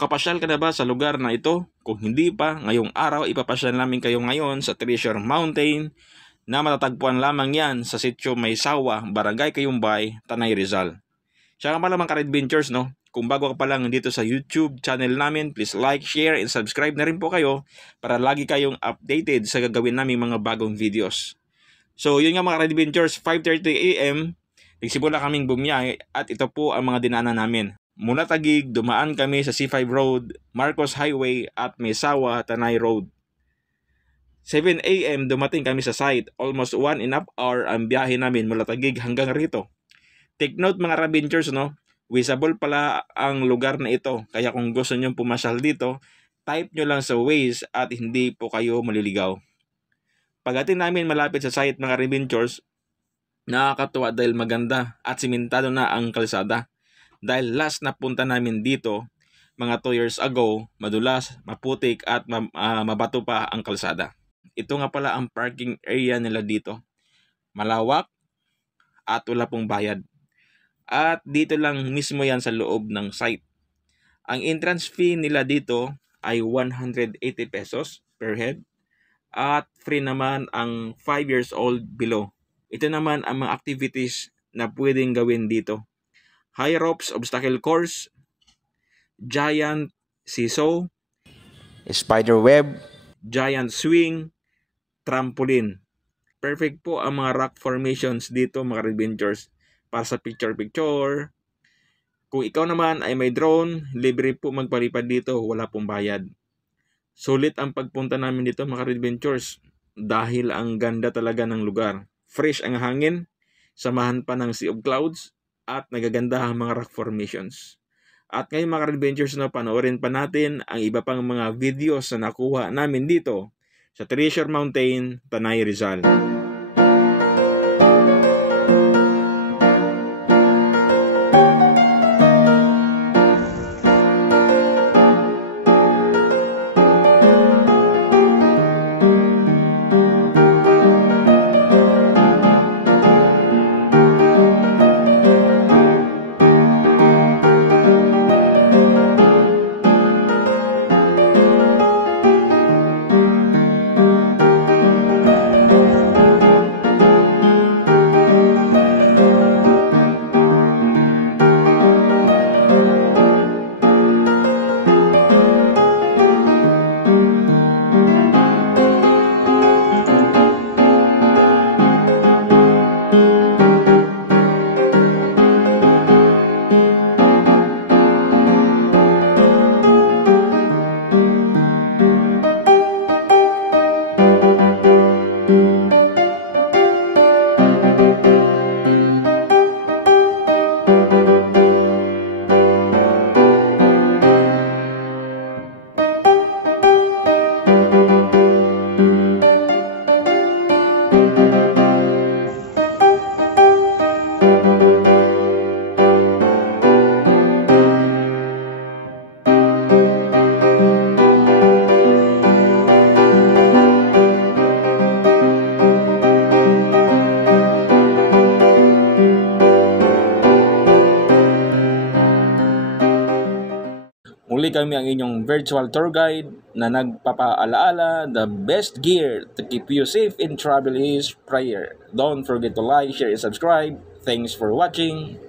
Nakapasyal ka na ba sa lugar na ito? Kung hindi pa, ngayong araw ipapasyal namin kayo ngayon sa Treasure Mountain na matatagpuan lamang yan sa sitio Maysawa, Barangay Kayumbay, Tanay Rizal. Siya nga pala mga ka-adventures, no? Kung bago ka pa lang dito sa YouTube channel namin, please like, share, and subscribe na rin po kayo para lagi kayong updated sa gagawin namin mga bagong videos. So yun nga mga ka-adventures, 5:30 AM, nagsimula kaming bumiyahe at ito po ang mga dinaanan namin. Mula Taguig, dumaan kami sa C5 Road, Marcos Highway at Maysawa, Tanay Road. 7 AM dumating kami sa site. Almost 1.5 hour ang biyahe namin mula Taguig hanggang rito. Take note mga Ravengers, no? Visible pala ang lugar na ito. Kaya kung gusto nyo pumasyal dito, type nyo lang sa Waze at hindi po kayo maliligaw. Pagdating namin malapit sa site mga Ravengers, nakakatuwa dahil maganda at simentado na ang kalsada. Dahil last na punta namin dito, mga 2 years ago, madulas, maputik at mabato pa ang kalsada. Ito nga pala ang parking area nila dito. Malawak at wala pong bayad. At dito lang mismo yan sa loob ng site. Ang entrance fee nila dito ay 180 pesos per head. At free naman ang 5 years old below. Ito naman ang mga activities na pwedeng gawin dito. High ropes obstacle course, giant seesaw, spider web, giant swing, trampoline. Perfect po ang mga rock formations dito mga adventures para sa picture-picture. Kung ikaw naman ay may drone, libre po magpalipad dito, wala pong bayad. Sulit ang pagpunta namin dito mga adventures dahil ang ganda talaga ng lugar. Fresh ang hangin, samahan pa ng sea of clouds, at nagaganda ang mga rock formations. At ngayon mga adventures na panoorin pa natin ang iba pang mga videos na nakuha namin dito sa Treasure Mountain, Tanay Rizal. Muli kami ang inyong virtual tour guide na nagpapaalaala, the best gear to keep you safe in travel is prayer. Don't forget to like, share, and subscribe. Thanks for watching.